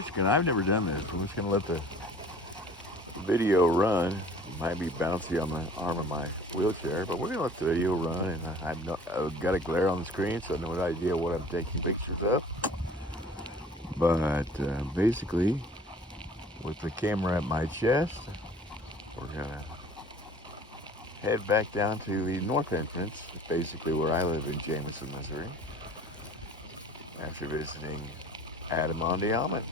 just gonna, I've never done this. I'm just gonna let the video run. It might be bouncy on the arm of my wheelchair, but we're gonna let the video run. And I've got a glare on the screen, so I have no idea what I'm taking pictures of. But basically, with the camera at my chest, we're gonna head back down to the north entrance, basically where I live in Jameson, Missouri, after visiting Ahman,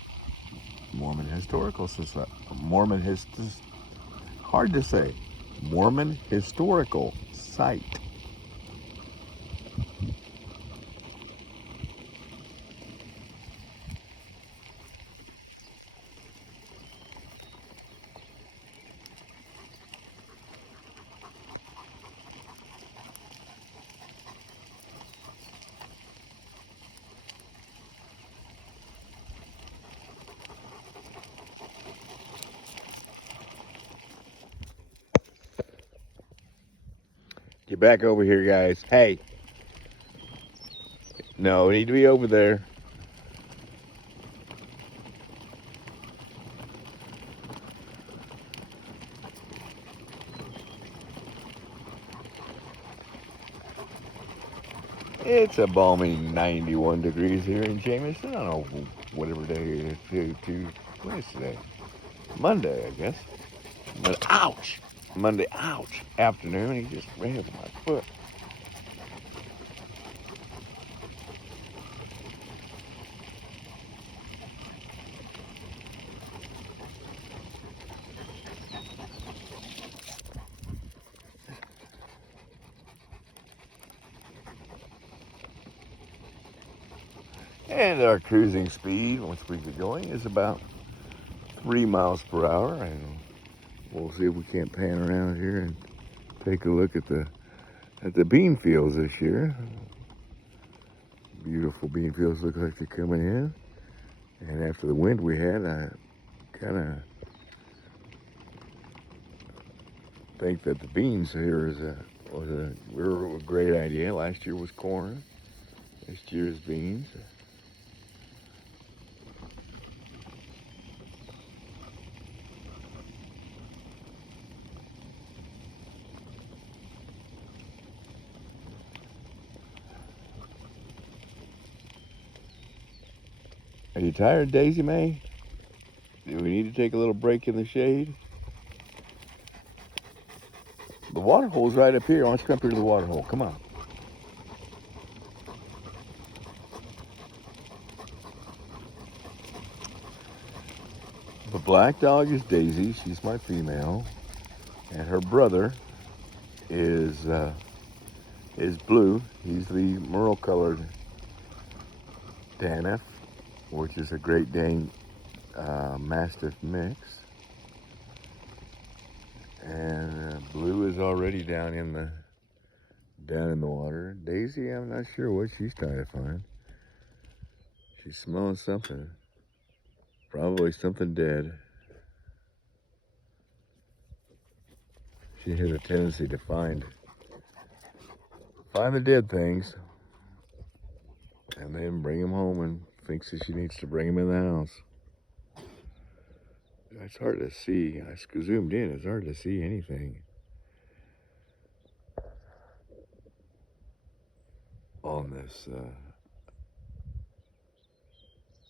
Mormon Historical Society. Hard to say. Mormon Historical Site. Get back over here, guys. Hey. No, we need to be over there. It's a balmy 91 degrees here in Jameson. I don't know whatever day it is. What is today? Monday, I guess. But ouch! Monday, ouch! Afternoon, he just ran over my foot. And our cruising speed, once we get going, is about 3 miles per hour. And we'll see if we can't pan around here and take a look at the bean fields this year. Beautiful bean fields look like they're coming in. And after the wind we had, I kind of think that the beans here was a great idea. Last year was corn. This year is beans. Are you tired, Daisy Mae? Do we need to take a little break in the shade? The water hole's right up here. Why don't you come up here to the water hole? Come on. The black dog is Daisy. She's my female. And her brother is Blue. He's the merle-colored Daniff, which is a Great Dane Mastiff mix. And Blue is already down in the water. Daisy, I'm not sure what she's trying to find. She's smelling something. Probably something dead. She has a tendency to find the dead things and then bring them home and thinks that she needs to bring them in the house. It's hard to see. I zoomed in. It's hard to see anything on this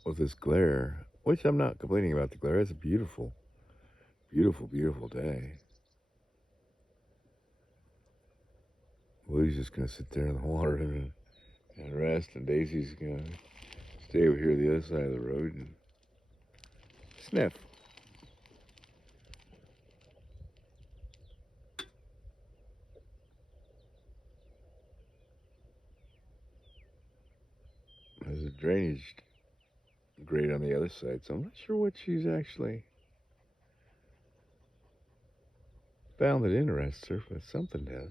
with this glare, which I'm not complaining about the glare. It's a beautiful, beautiful, beautiful day. Blue's just gonna sit there in the water and rest, and Daisy's gonna stay over here on the other side of the road and sniff. There's a drainage grate on the other side, so I'm not sure what she's actually found that interests her, but something does.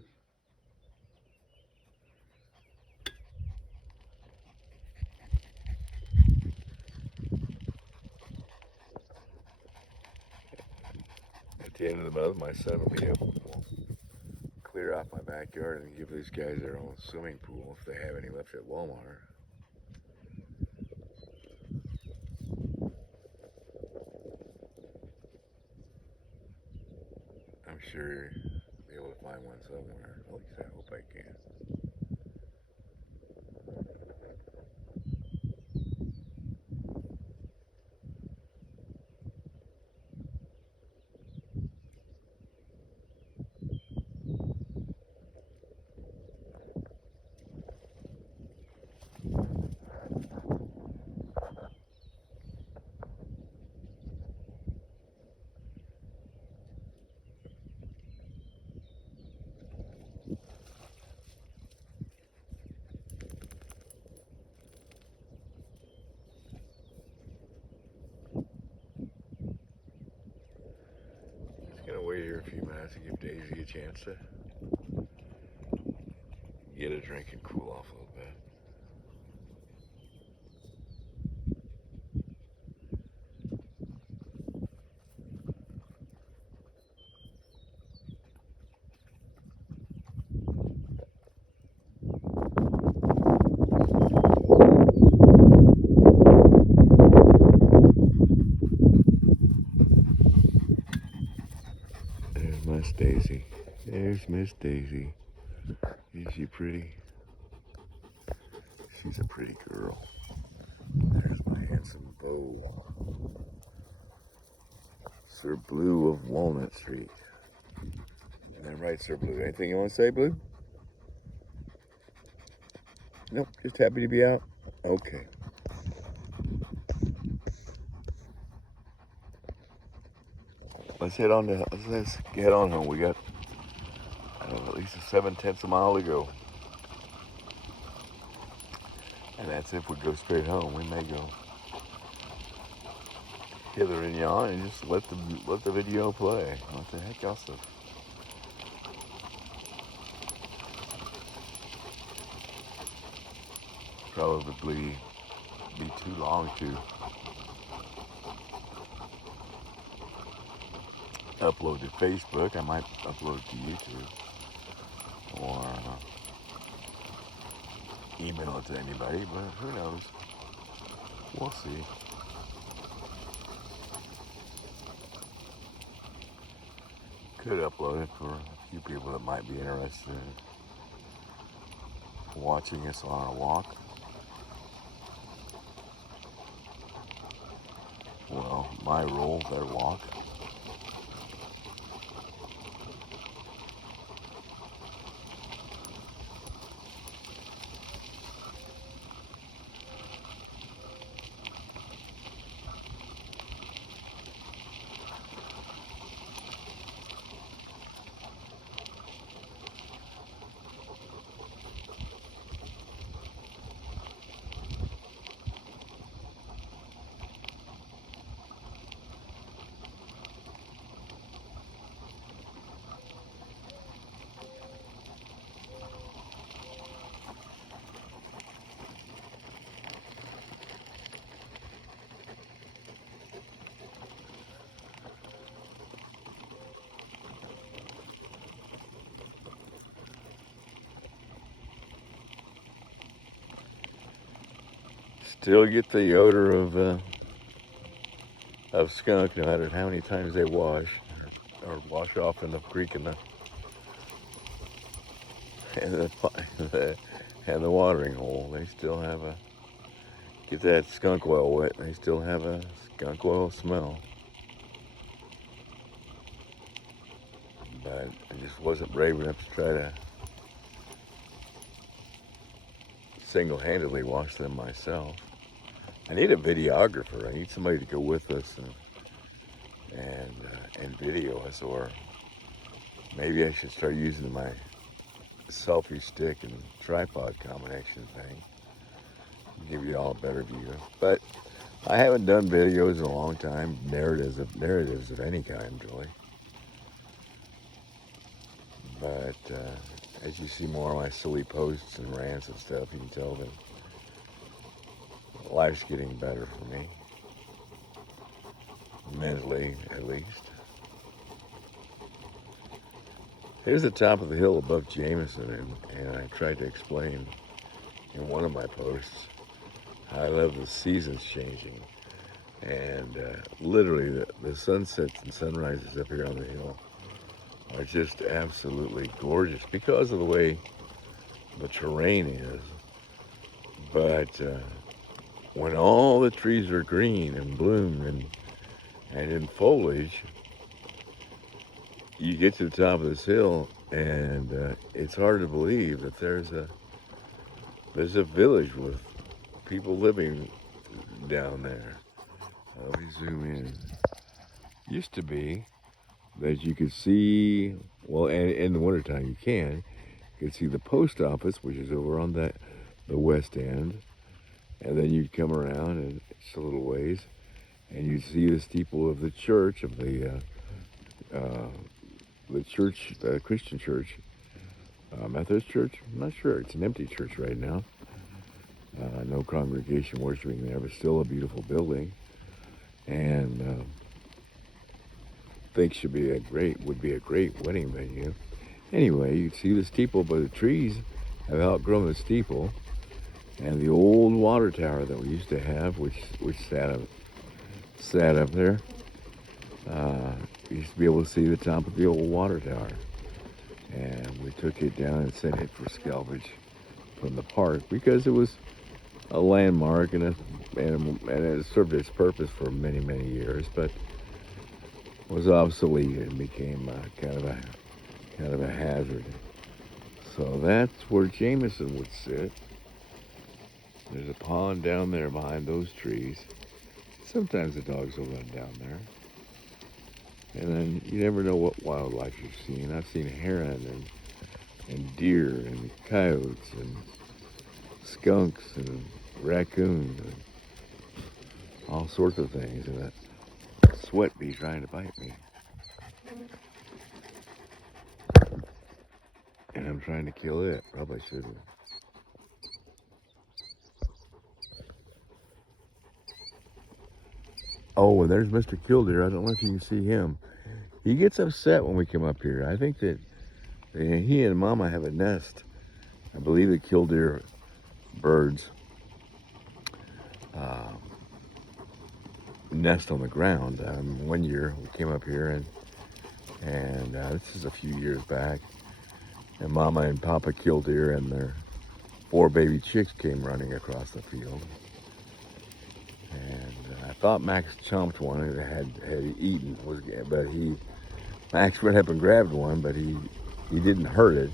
At the end of the month, my son will be able to clear off my backyard and give these guys their own swimming pool if they have any left at Walmart. sure be able to find one somewhere. At least I hope I can. Just gonna wait here a few minutes to give Daisy a chance to get a drink and cool off a little bit. There's Miss Daisy. There's Miss Daisy. Is she pretty? She's a pretty girl. There's my handsome beau. Sir Blue of Walnut Street. And then right, Sir Blue. Anything you want to say, Blue? Nope, just happy to be out. Okay. Let's head on to, let's get on home. We got, I don't know, at least a 7/10 a mile to go. And that's if we go straight home. We may go hither and yon and just let the video play. What the heck else? Probably be too long to upload to Facebook. I might upload to YouTube or email it to anybody, but who knows? We'll see. Could upload it for a few people that might be interested in watching us on a walk. Well, my role, their walk. Still get the odor of skunk no matter how many times they wash or wash off in the creek and the watering hole. They still have get that skunk oil wet and they still have a skunk oil smell. But I just wasn't brave enough to try to single-handedly wash them myself. I need a videographer. I need somebody to go with us and video us, or maybe I should start using my selfie stick and tripod combination thing. Give you all a better view. But I haven't done videos in a long time, narratives of any kind, really. But as you see more of my silly posts and rants and stuff, you can tell that life's getting better for me, mentally at least. Here's the top of the hill above Jameson, and I tried to explain in one of my posts how I love the seasons changing. And literally the sunsets and sunrises up here on the hill are just absolutely gorgeous because of the way the terrain is. But when all the trees are green and bloom and in foliage, you get to the top of this hill, and it's hard to believe that there's a village with people living down there. Let me zoom in. Used to be that you could see, well, and in the wintertime you could see the post office, which is over on the west end, and then you'd come around and it's a little ways, and you'd see the steeple of the church of the church, Christian church, Methodist church. I'm not sure. It's an empty church right now. No congregation worshiping there, but still a beautiful building, and think would be a great wedding venue. Anyway, you see the steeple, but the trees have outgrown the steeple, and the old water tower that we used to have, which sat up there. You used to be able to see the top of the old water tower, and we took it down and sent it for salvage from the park because it was a landmark and it served its purpose for many, many years, but was obsolete and became kind of a hazard. So that's where Jameson would sit. There's a pond down there behind those trees. Sometimes the dogs will run down there. And then you never know what wildlife you've seen. I've seen heron and deer and coyotes and skunks and raccoons and all sorts of things. And that sweat bee trying to bite me. And I'm trying to kill it. Probably shouldn't. Oh, and there's Mr. Killdeer. I don't know if you can see him. He gets upset when we come up here. I think that he and Mama have a nest. I believe the killdeer birds nest on the ground. One year we came up here and this is a few years back, and Mama and Papa Killdeer and their 4 baby chicks came running across the field. And I thought Max chomped one that had eaten, but Max went up and grabbed one, but he didn't hurt it.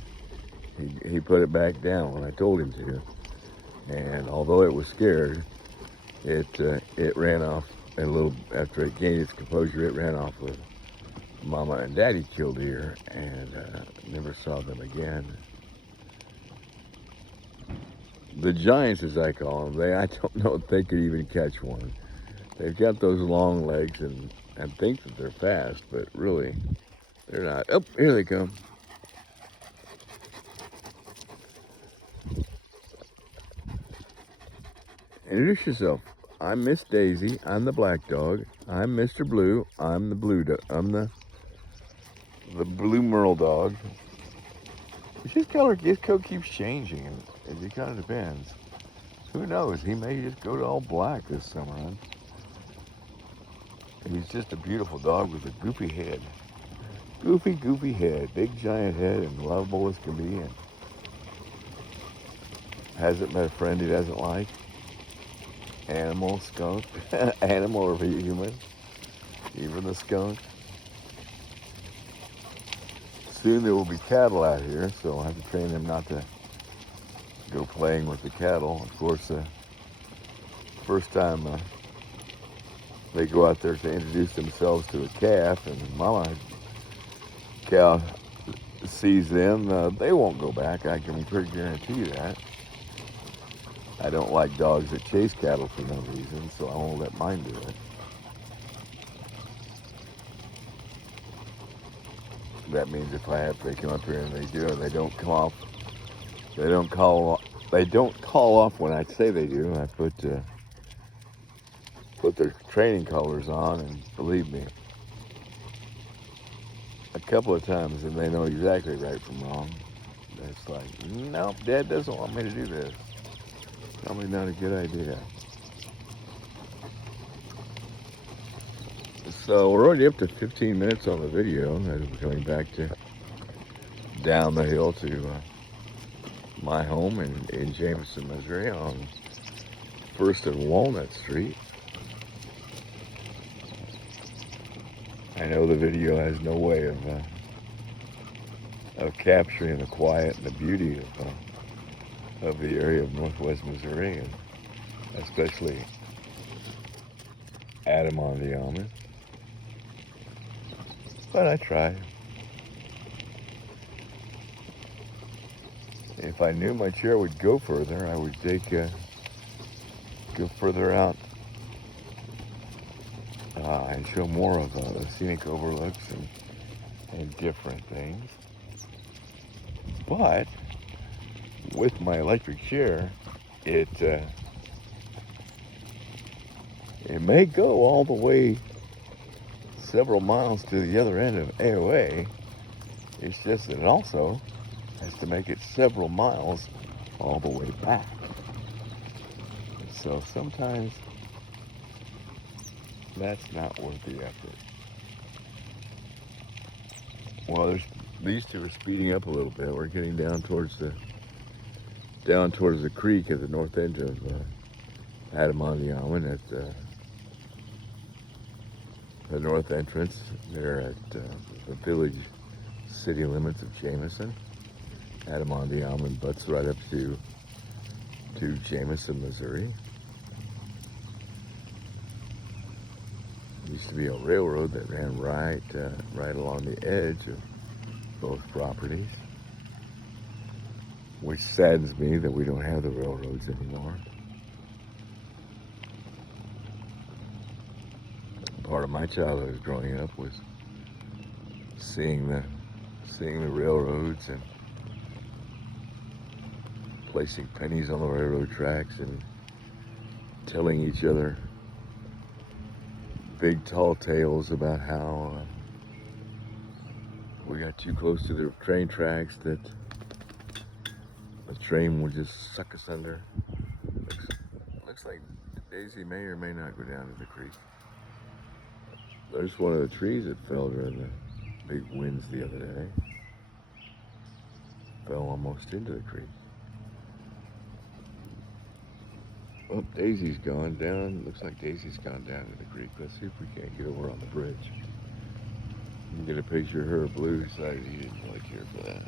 He put it back down when I told him to. And although it was scared, it ran off, and a little after it gained its composure, it ran off with Mama and Daddy Killdeer, and never saw them again. The giants, as I call them, I don't know if they could even catch one. They've got those long legs and think that they're fast, but really, they're not. Oh, here they come. Introduce yourself. I'm Miss Daisy. I'm the black dog. I'm Mr. Blue. I'm the blue dog. I'm the blue merle dog. His coat keeps changing, and it kind of depends. Who knows? He may just go to all black this summer. Huh? He's just a beautiful dog with a goofy head. Goofy head. Big giant head and lovable as can be. And hasn't met a friend he doesn't like. Animal, skunk. Animal or human. Even the skunk. Soon there will be cattle out here, so I'll have to train them not to go playing with the cattle. Of course, first time they go out there to introduce themselves to a calf, and Mama cow sees them, they won't go back. I can pretty guarantee that. I don't like dogs that chase cattle for no reason, so I won't let mine do it. That means if they come up here and they do, and they don't come off, they don't call off when I say they do. I put their training collars on, and believe me, a couple of times, and they know exactly right from wrong. It's like, nope, Dad doesn't want me to do this. Probably not a good idea. So we're already up to 15 minutes on the video as we're coming back to down the hill to my home in Jameson, Missouri on 1st and Walnut Street. I know the video has no way of capturing the quiet and the beauty of the area of Northwest Missouri, and especially Ahman, the Ahman. But I tried. If I knew my chair would go further, I would go further out and show more of the scenic overlooks and different things. But with my electric chair, it may go all the way several miles to the other end of AOA. It's just that it also has to make it several miles all the way back. So sometimes that's not worth the effort. Well, these two are speeding up a little bit. We're getting down towards the creek at the north end of Ahman, the Ahman, at the north entrance there at the village city limits of Jameson. Ahman, the Ahman butts right up to Jameson, Missouri. Used to be a railroad that ran right along the edge of both properties, which saddens me that we don't have the railroads anymore. Part of my childhood growing up was seeing the railroads and placing pennies on the railroad tracks and telling each other big tall tales about how we got too close to the train tracks, that the train would just suck us under. Looks like Daisy may or may not go down to the creek. There's one of the trees that fell during the big winds the other day. Fell almost into the creek. Oh, Daisy's gone down. Looks like Daisy's gone down to the creek. Let's see if we can't get over on the bridge. You can get a picture of her. Blue decided he didn't really care for that.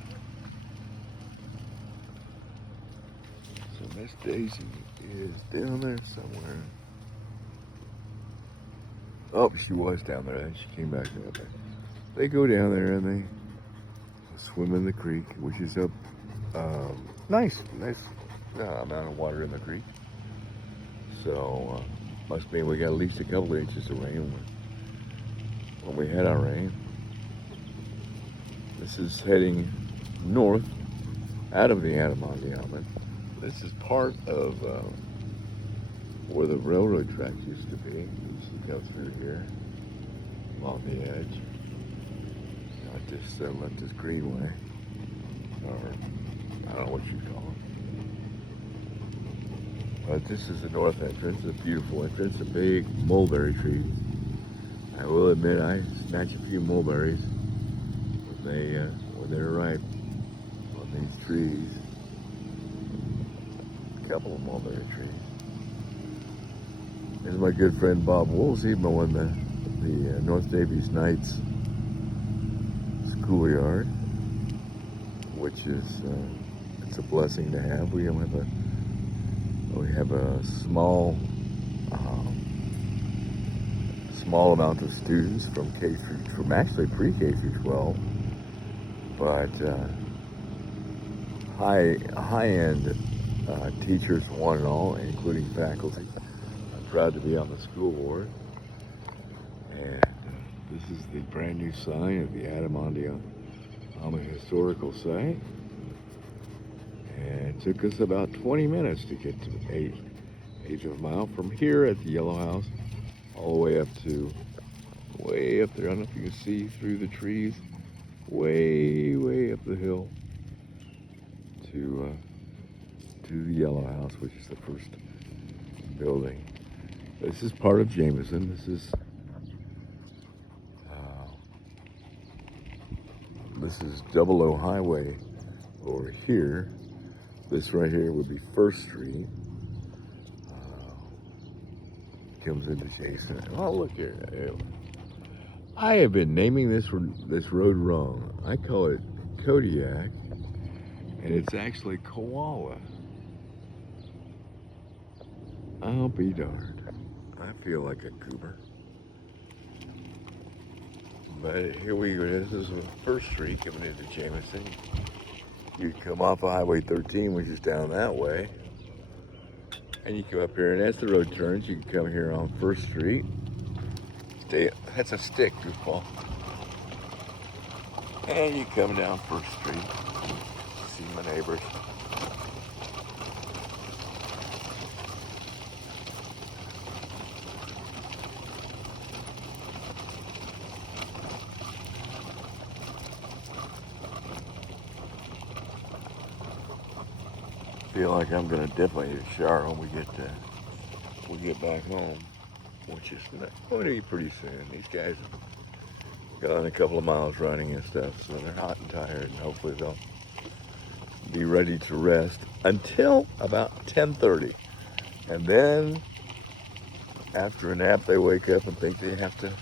So Miss Daisy is down there somewhere. Oh, she was down there. She came back down there. They go down there and they swim in the creek, which is a nice amount of water in the creek. So must mean we got at least a couple of inches of rain when we had our rain. This is heading north out of the Ahman. This is part of where the railroad tracks used to be. You should go through here along the edge. Left this greenway, or I don't know what you call it. But this is the north entrance, a beautiful entrance, a big mulberry tree. I will admit I snatch a few mulberries when they're ripe on these trees. A couple of mulberry trees. There's my good friend Bob Woolsey mowing the North Davies Knights schoolyard, which is it's a blessing to have. We have a small amount of students from actually pre-K through 12, but high-end teachers, one and all, including faculty. I'm proud to be on the school board, and this is the brand new sign of the Ahman Historical Site. And it took us about 20 minutes to get to the eighth of a mile from here at the Yellow House, all the way up to way up there. I don't know if you can see through the trees, way up the hill to the Yellow House, which is the first building. This is part of Jameson. This is 00 Highway over here. This right here would be First Street. Comes into Jason. Oh, look here. I have been naming this road wrong. I call it Kodiak, and it's actually Koala. I'll be darned. I feel like a goober. But here we go. This is First Street coming into Jameson. You come off of Highway 13, which is down that way. And you come up here, and as the road turns, you can come here on First Street. That's a stick, goofball. And you come down First Street. See my neighbors. Feel like I'm gonna definitely need a shower when we get back home, which is going to be pretty soon. These guys have gone a couple of miles running and stuff, so they're hot and tired, and hopefully they'll be ready to rest until about 10:30, and then after a nap they wake up and think they have to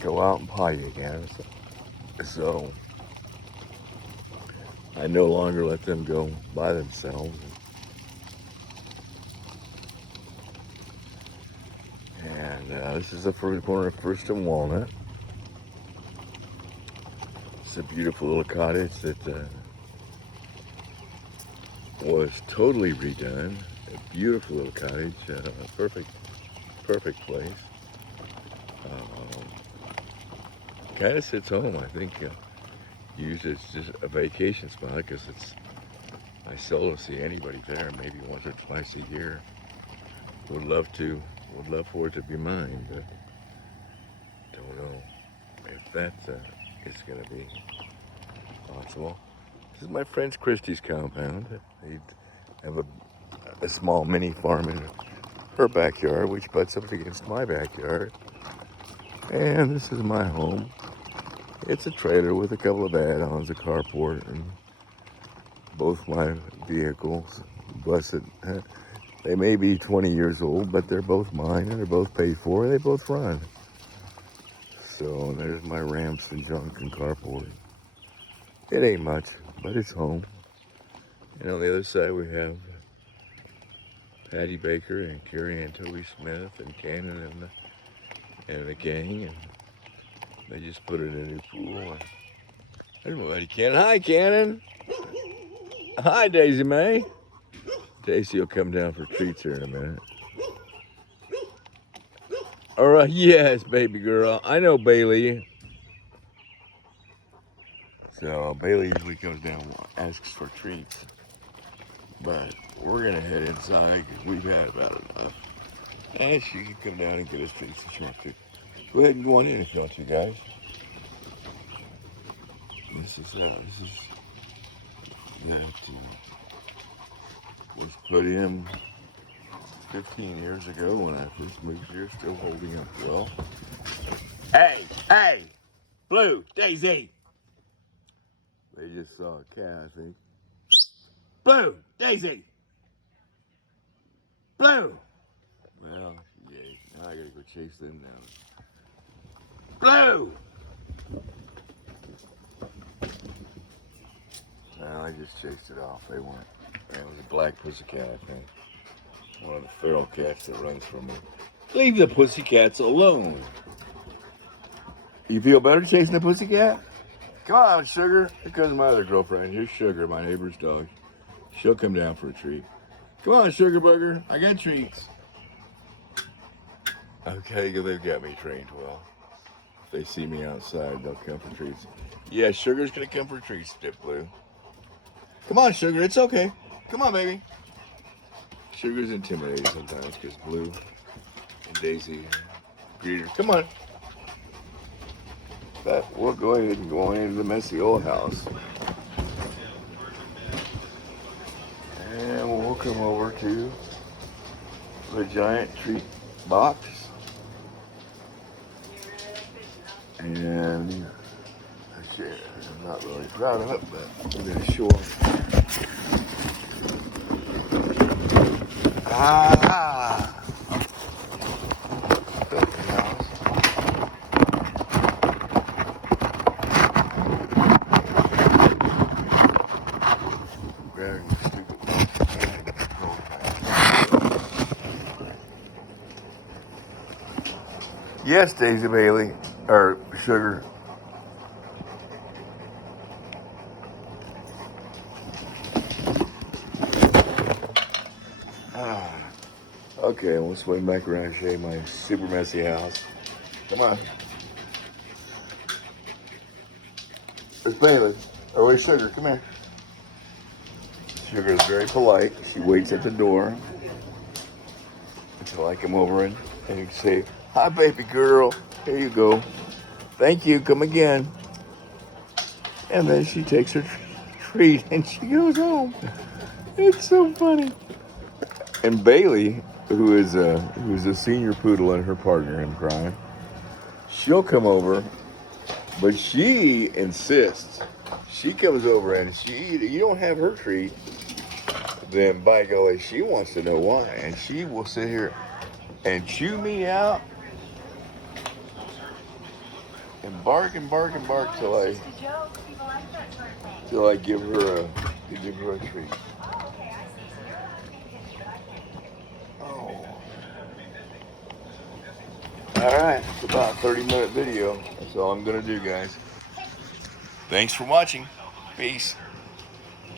go out and potty again. So I no longer let them go by themselves. And this is the first corner of First and Walnut. It's a beautiful little cottage that was totally redone. A beautiful little cottage, perfect place. Kind of sits home, I think. Used as just a vacation spot because I seldom see anybody there. Maybe once or twice a year. Would love for it to be mine, but don't know if that is going to be possible. This is my friend Christy's compound. They have a small mini farm in her backyard, which butts up against my backyard. And this is my home. It's a trailer with a couple of add-ons, a carport, and both my vehicles. Blessed. They may be 20 years old, but they're both mine, and they're both paid for, and they both run. So there's my ramps and junk and carport. It ain't much, but it's home. And on the other side we have Patty Baker and Carrie and Toby Smith and Cannon and the gang, and they just put in a new pool. There's my buddy Cannon. Hi, Cannon. Hi, Daisy Mae. Daisy will come down for treats here in a minute. All right, yes, baby girl. I know Bailey. So Bailey usually comes down and asks for treats. But we're going to head inside because we've had about enough. And she can come down and get us treats if she wants to. Go ahead and go on in if you want to, guys. This is that was put in 15 years ago when I first moved here, still holding up well. Hey, Blue, Daisy. They just saw a cat, I think. Blue, Daisy. Blue. Well, yeah, now I gotta go chase them down. Blue. Well, I just chased it off. They weren't. It was a black pussycat, I think. One of the feral cats that runs from me. Leave the pussycats alone. You feel better chasing the pussycat? Come on, Sugar. Here comes my other girlfriend. Here's Sugar, my neighbor's dog. She'll come down for a treat. Come on, Sugar Burger. I got treats. Okay, they've got me trained well. If they see me outside, they'll come for treats. Yeah, Sugar's gonna come for treats, Dip Blue. Come on, Sugar. It's okay. Come on, baby. Sugar's intimidated sometimes because Blue and Daisy greet her. Come on. But we'll go ahead and go on into the messy old house. And we'll come over to the giant treat box. And wheelchair. I'm not really proud of it, but I'm gonna show them. Ah! Filthy house. Very stupid. Yes, Daisy Bailey, or Sugar. Ah. Okay, we'll swing back around and show you my super messy house. Come on. It's Bailey. Oh, where's Sugar? Come here. Sugar is very polite. She waits at the door until I come over and you can say, "Hi, baby girl. Here you go. Thank you. Come again." And then she takes her treat and she goes home. It's so funny. And Bailey, who's a senior poodle and her partner in crime, she'll come over, but she insists. She comes over and you don't have her treat, then by golly, she wants to know why. And she will sit here and chew me out and bark and bark and bark till I give her a treat. Oh. Alright, it's about a 30-minute video. That's all I'm gonna do, guys. Thanks for watching. Peace.